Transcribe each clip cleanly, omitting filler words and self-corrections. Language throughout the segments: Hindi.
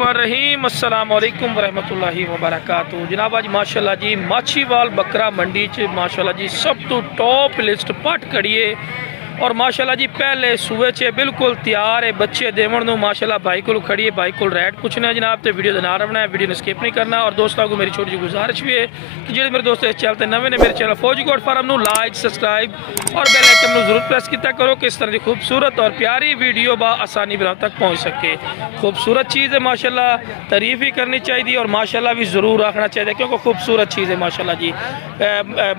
बिस्मिल्लाहिर्रहमानिर्रहीम अस्सलाम वालेकुम वरहमतुल्लाहि वबरकातुहू। जनाब अज माशाअल्लाह जी माछीवाल बकरा मंडी च माशाअल्लाह जी सब तो टॉप लिस्ट पट खड़िए और माशाअल्लाह जी पहले सूए च बिल्कुल तैयार है बच्चे देवन नूं माशाअल्लाह भाई को खड़िए भाई को रेट पूछना है जनाब। तो वीडियो ना रखना है, वीडियो ने स्किप नहीं करना। और दोस्तों को मेरी छोटी सी गुजारिश भी है कि जो मेरे दोस्त इस चैनल पर नवे ने मेरे चैनल फौजी कोट फार्म नूं लाइक सब्सक्राइब और बेल आइकन नूं जरूर प्रेस किया करो कि इस तरह की खूबसूरत और प्यारी वीडियो आसानी बराबर तक पहुँच सके। खूबसूरत चीज़ है माशाअल्लाह, तारीफ भी करनी चाहिए और माशाअल्लाह भी ज़रूर रखना चाहिए क्योंकि खूबसूरत चीज़ है माशाअल्लाह जी।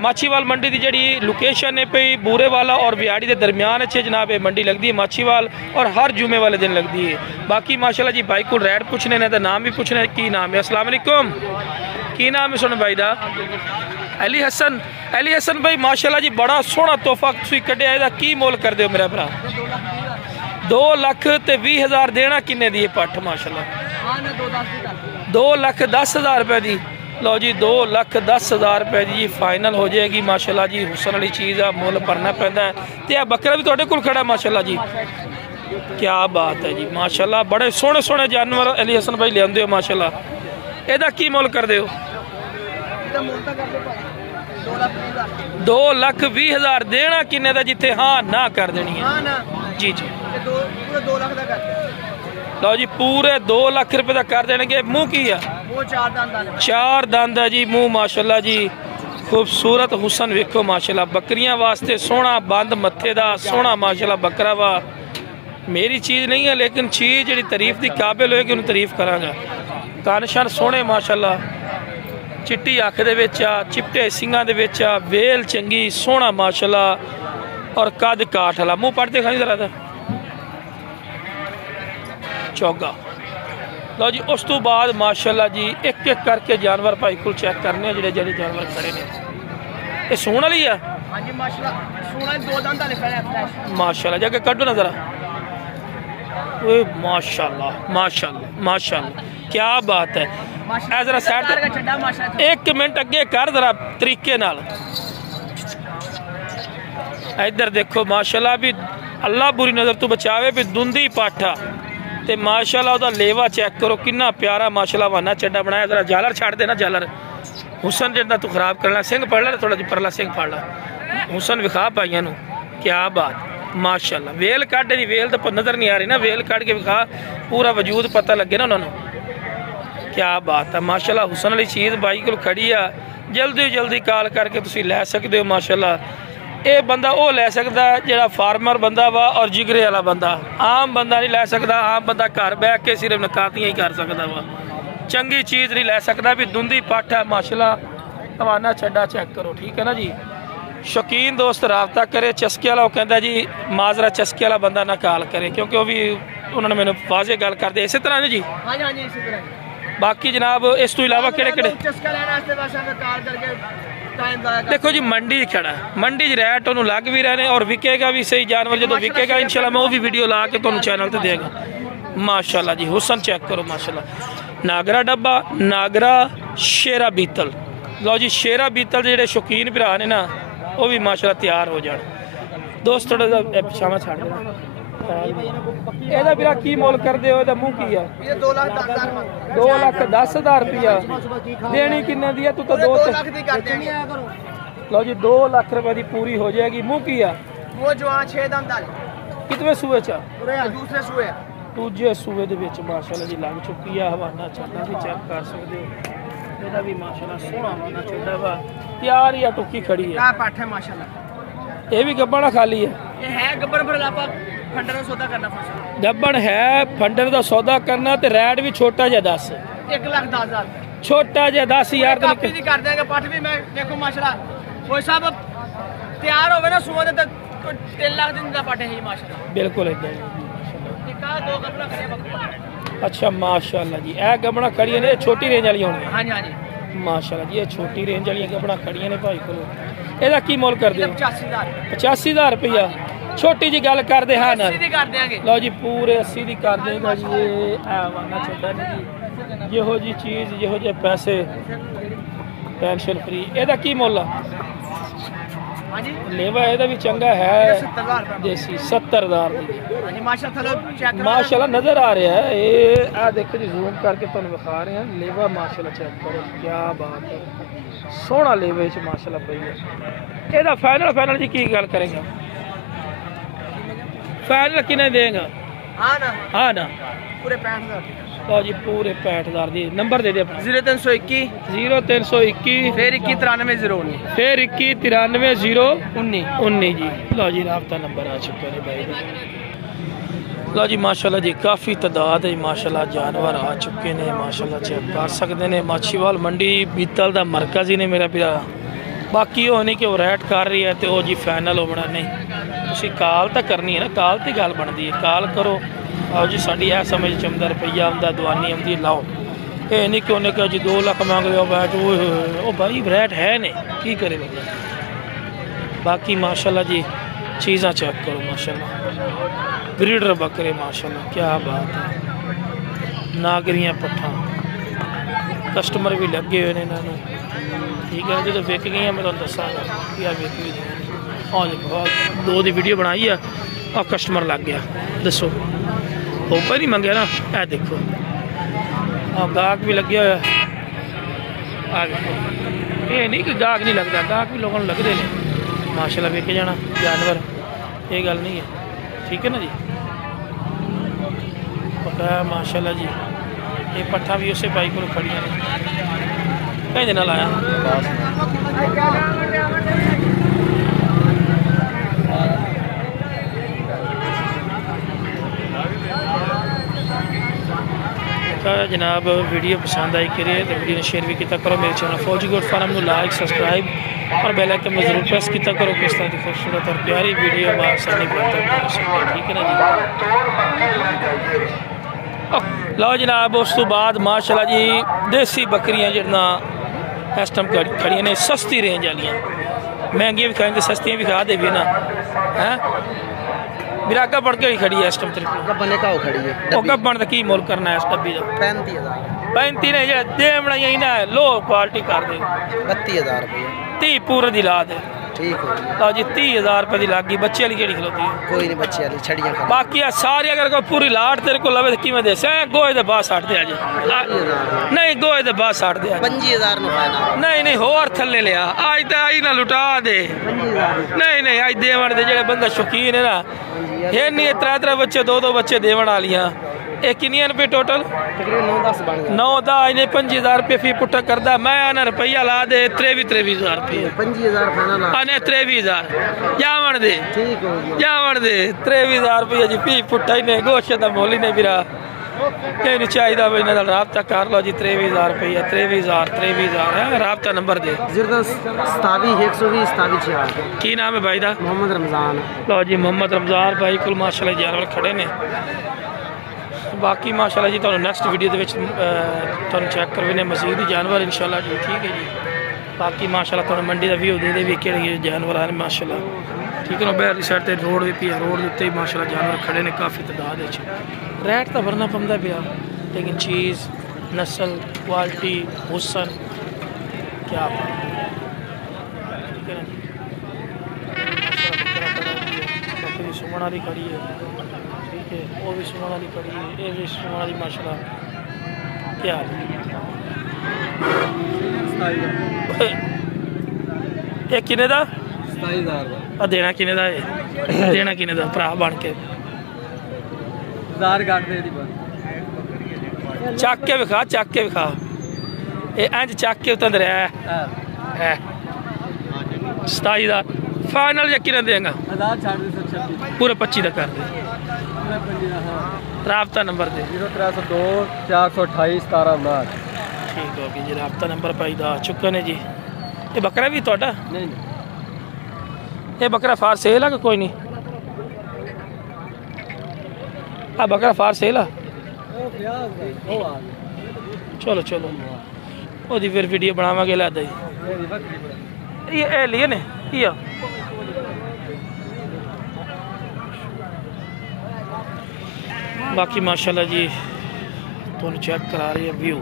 माछीवाल मंडी की जी लोकेशन है पे बूरे वाला और बिहाड़ी के दरमियान अच्छे जनाब मंडी लगती है माछीवाल और हर जुमे वाले दिन लगती है। बाकी माशाअल्लाह जी भाई को रेट पूछने ने तो नाम भी पूछने की नाम है। अस्सलाम वालेकुम, की नाम है सुन भाई दा? अली हसन। अली हसन भाई माशाअल्लाह जी बड़ा सोहना तोहफा तुसीं कढ़िया, इहदा की मोल कर दो मेरा भरा? 2,20,000 देना किन्ने दी पट्ठ माशाअल्लाह? 2,10,000 रुपए दी। लो जी 2,10,000 रुपए जी फाइनल हो जाएगी माशाअल्लाह जी। हुसन वाली चीज़ है, मुल भरना पैंदा है। तो यह बकरा भी तुहाडे कोल खड़ा माशाअल्लाह जी, क्या बात है जी माशाअल्लाह। बड़े सोहने सोहने जानवर अली हसन भाई लियाते हो माशाअल्लाह। एदा की मोल कर दो? 2,20,000 देना किन्ने दा जिथे हाँ ना कर देनी है जी जी। लो जी पूरे 2 लाख रुपए का कर देंगे। मुँह की है? चार दंद है जी मुँह माशाअल्लाह जी। खूबसूरत हुसन वेखो माशाअल्लाह। बकरियां वास्ते सोहना बंद मत्थे दा सोहना माशाअल्लाह बकरा वा। मेरी चीज़ नहीं है लेकिन चीज़ जी तारीफ की काबिल होएगी उन्हें तारीफ करांगा। कन शन सोहने माशाअल्लाह, चिट्टी अख दे विच आ, चिट्टे सिंगां दे विच आ, वेल चंगी सोहना माशाअल्लाह और कद काठ वाला। मुँह पढ़ते खाई जरा चौगा। लो जी उस तो बाद माशाअल्लाह जी एक एक करके जानवर भाई को चेक करने जो जो जानवर खड़े ने। ये सूण वाली है माशाअल्लाह, जाके कड्डो ना जरा। माशाअल्लाह माशाअल्लाह माशाअल्लाह क्या बात है। ऐ जरा साइड एक मिनट अगे कर जरा तरीके नाल। इधर देखो माशाअल्लाह भी अल्लाह बुरी नज़र तो बचावे भी धुंधी पाठा ते माशाअल्लाह उदा लेवा चेक करो कितना प्यारा माशाअल्लाह वाना चड्डा बनाया। जरा जालर छाड़ देना, जालर हुसन जितना तू खराब करना। सिंह पड़ ला थोड़ा जी परला सिंह फाड़ ला। हुसन विखा पाइया नू, क्या बात माशाअल्लाह। वेल काटे दी, वेल तो नज़र नहीं आ रही ना, वेल काट के विखा पूरा वजूद पता लगे ना उन्होंने। क्या बात है माशाअल्लाह। हुसन वाली चीज़ भाई को खड़ी आ, जल्दी जल्दी कॉल करके तुसीं लै सकते हो माशाअल्लाह। ये बंदा वो लै सकता है जो फार्मर बंदा वा और जिगरे वाला बंदा, आम बंदा नहीं लै सकता। आम बंदा घर बह के सिर्फ नकातियाँ ही कर सकता वा, चंगी चीज़ नहीं लै सकता। भी धुंधी पट्ठ है माशाअल्लाह। हवाना छड्डा चेक करो, ठीक है ना जी। शौकीन दोस्त रबता करे। चस्के वाला वो कहता जी माजरा चस्के वाला बंदा ना कॉल करे क्योंकि वो भी उन्होंने मैंने वाजे गल कर दी इस तरह ने जी। बाकी जनाब इस तो इलावा केड़े केड़े देखो जी मंडी खड़ा है, मंडी रेट उन्होंने लग भी रहे हैं और विकेगा भी सही जानवर। जो विकेगा इंशाल्लाह मैं वो भी वीडियो ला के तुहानू चैनल पर देगा माशाअल्लाह जी। हुसन चेक करो माशाअल्लाह। नागरा डब्बा, नागरा शेरा बीतल। लो जी शेरा बीतल जेडे शौकीन भरा ने ना वो भी माशाअल्लाह तैयार हो जाए। दोस्त थोड़ा सा पिछावा छाड़ देना। ਇਹਦਾ ਵੀਰਾ ਕੀ ਮੁੱਲ ਕਰਦੇ ਹੋ? ਇਹਦਾ ਮੂੰਹ ਕੀ ਆ? ਇਹ 2,10,000 रुपया देनी किन्ने दी है? तू तो 2 लाख दी कर देंगे। लो जी 2 लाख रुपए की पूरी हो जाएगी। मुँह की आ? वो जवान 6 दंद कितने सूए चा? दूसरे सूए, दूजे सूए दे विच माशाअल्लाह जी लग चुकी है। हवाना चलना भी चेक कर सकते हो। ਇਹਦਾ भी माशाअल्लाह सोहना हवाना चलता वा, तैयार ही टुकी खड़ी है। क्या पाठ है माशाअल्लाह। ये भी गब्बड़ खाली है? ये है गब्बड़ पर आप फंडर का सौदा करना। गब्बड़ है फंडर का सौदा करना ते रेट भी छोटा जिहा 10 1,10,000 छोटा जिहा 10,000 कर देंगे। पट भी मैं देखो माशाअल्लाह कोई साहब तैयार होवे ना सुबह ते 3 लाख दिन दा पट है माशाअल्लाह। बिल्कुल इधर टिका 2 गब्बड़ा खड़िया। अच्छा माशाअल्लाह जी ए गब्बड़ा खड़ियां ने छोटी रेंज वाली होनी। हां जी हां जी माशाअल्लाह जी ये छोटी रेंज वाली गब्बड़ा खड़ियां ने भाई को। ਇਹਦਾ ਕੀ ਮੁੱਲ ਕਰਦੇ ਹੋ? 85,000 रुपया। छोटी जी गल कर दे हाँ ना लो जी पूरे 80 दी कर देगा जी। ये वाना छोटा नहीं जी यहो जी चीज़ यहो जे पैसे टेंशन फ्री। ਇਹਦਾ ਕੀ ਮੁੱਲ? हाँ जी लेवा ਇਹਦਾ ਵੀ ਚੰਗਾ ਹੈ 70,000 देसी 70,000 ਦੀ हाँ जी माशाल्लाह माशाल्लाह नजर आ रहा है ये आ देखो जी जूम करके ਤੁਹਾਨੂੰ ਵਿਖਾ ਰਹੇ ਹਾਂ लेवा माशाल्लाह चेक करो क्या बात है सोहना लेवे च माशाल्लाह पई है ਇਹਦਾ फाइनल जी की गल करेंगे फाइनल किने देगा हाँ ना पूरे 65,000 लो जी पूरे 65,000 दी नंबर दे दे अपना 0321 फिर 2193 फिर 2193 जी लो जी राब्ता नंबर आ चुका है भाई लो जी माशाल्लाह जी काफ़ी तादाद है माशाल्लाह जानवर आ चुके ने माशाल्लाह चेक कर सकते हैं माछीवाल मंडी बीतल दा मरकज ही ने मेरा पिता बाकी वो नहीं कि वो रेट कर रही है तो वो जी फाइनल होना नहीं तुसी काल तो करनी है ना काल तो गल बनती है काल करो आओ जी साड़ी है समझ चमदा रुपया आंदा दवानी आती लाओ ये नहीं कि उन्हें कहा जी 2 लाख मांग रहे हो बैठ वो भाई रेट है नहीं की करे बंदा बाकी माशाल्लाह जी चीज़ां चेक करो माशाल्लाह ब्रीडर बकरे माशाल्लाह क्या बात है नागरियां पट्ठा कस्टमर भी लगे हुए हैं इन्होंने ठीक है जो विक गई मैं तुम दसागा कि आ विक भी हाँ देखो 2 दी वीडियो बनाई है और कस्टमर लग गया दसो ऊपर नहीं मंगे ना ए देखो हाँ गाहक भी लगे हुआ आ देखो ये नहीं कि गाहक नहीं लगता गाहक भी लोगों को लगते हैं माशाल्लाह विक जाना जानवर ये गल नहीं है ठीक है ना जी पता है माशाल्लाह जी ये पट्ठा भी उस भाई को खड़िया ने कहीं दिन लाया जनाब वीडियो पसंद आई करिए तो वीडियो ने शेयर भी किया करो मेरे चैनल फौजी गोट फार्म को लाइक सब्सक्राइब और बेल आइकन में जरूर प्रेस किया करो किस तरह की खूबसूरत और प्यारी वीडियो आसानी ठीक है ना जी लो जनाब उस तो बाद माशाल्लाह जी देसी बकरियां जिन्ना इस टाइम खड़ियां ने सस्ती रेंज वालियां महंगी भी खाएंगे सस्तियां भी खा दे भी ना है बिरागा बढ़ के ही खड़ी है इस टाइम तेरे बने का खड़ी है ओ गब्बन दा की मोल करना है इस डब्बी दा 35 ने जे दे बनाई ना लो क्वालिटी कर दे 32,000 रुपए 30 पूरे दी ला दे ठीक हो लो जी 30,000 रुपए दी लागी बच्चे वाली केड़ी खलोती है कोई नहीं बच्चे वाली छड़ियां कर बाकी सारी अगर कोई पूरी लाट तेरे को लवे की में दे से गोए दे बास हट दे आज नहीं गोए दे बास हट दे 25,000 नु फायदा नहीं होर थल्ले लिया आज तो आई ना लुटा दे नहीं आज देवन दे जेड़े बंदा शौकीन है ना ये नहीं 3 बच्चे 2 बच्चे देवन वालियां ये किनियां रुपये टोटल तकरीबन 9-10 बन गए 9-10 इन्हें 25,000 रुपये फी पुट्टा करदा मैं आना रुपया ला दे 23,000 रुपये 25,000 फाइनल आने 23,000 जावण दे ठीक हो गया जावण दे 23,000 रुपये जी फी पुट्टा ही ने गोश्त दा मोल ही ने बिरा ये नहीं चाहिए भाई ना राब्ता कर लो जी 23,000 रुपये 23,000 है राब्ता नंबर दे 010-120-27 की नाम है भाई दा मोहम्मद रमजान लो जी मोहम्मद रमजान भाई कुल माशाल्लाह जानवर खड़े ने बाकी माशाल्लाह जी तो नैक्सट वीडियो चेक करवे मजीद जानवर इंशाल्लाह जी ठीक है जी बाकी माशाल्लाह तो मंडी का व्यू दे भी कि जानवर आ माशाल्लाह ठीक है ना बहर की साइड रोड भी पिया रोड के उत्ते माशाल्लाह जानवर खड़े ने काफ़ी तादाद रेट तो भरना पड़ता पिया लेकिन चीज़ नस्ल क्वालिटी हुसन क्या ठीक है ना बकरी सुमन वाली खड़ी है वो भी सुमन वाली खड़ी है ये भी सुमन वाली माशाल्लाह क्या ये किने दा 27,000 देना किने दा देना किने दा भरा बन के चक के विखा ये इंज चक के उतर है 27,000 फाइनल या किने देगा पूरे 25 का कर दे राब्ता नंबर दे 0302 428 17 ठीक हो गया जी राब्ता नंबर पाई दा चुके ने जी ये बकरा भी तो नहीं ये बकरा फार सेल है कि कोई नहीं आ बकरा फार सेल है चलो वो फिर वीडियो बनावे ला दी ये लिए ने ये बाकी माशाल्लाह जी तो चेक करा रही है व्यू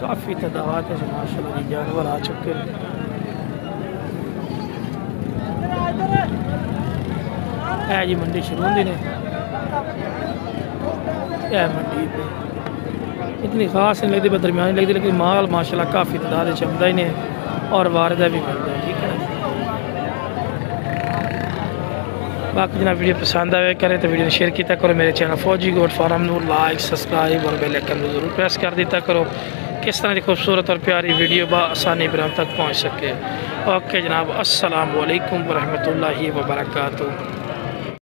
काफ़ी तादाद है माशाल्लाह जी जानवर आ चुके हैं। है जी मंडी शुरू होती ने मंडी पे इतनी खास नहीं लगती दरमियानी लगती लेकिन माल माशाल्लाह काफ़ी तादाद चमदा ही नहीं और वारदा भी मिलता है। ठीक है बाकी जनाब वीडियो पसंद आए करे तो वीडियो शेयर किया करो। मेरे चैनल फौजी गोट फार्म को लाइक सब्सक्राइब और बेल आइकन जरूर प्रेस कर दिया करो किस तरह की खूबसूरत और प्यारी वीडियो बआसानी ब्राम तक पहुँच सके। ओके जनाब अस्सलाम वालेकुम वरहमतुल्लाहि वबरकातुहू।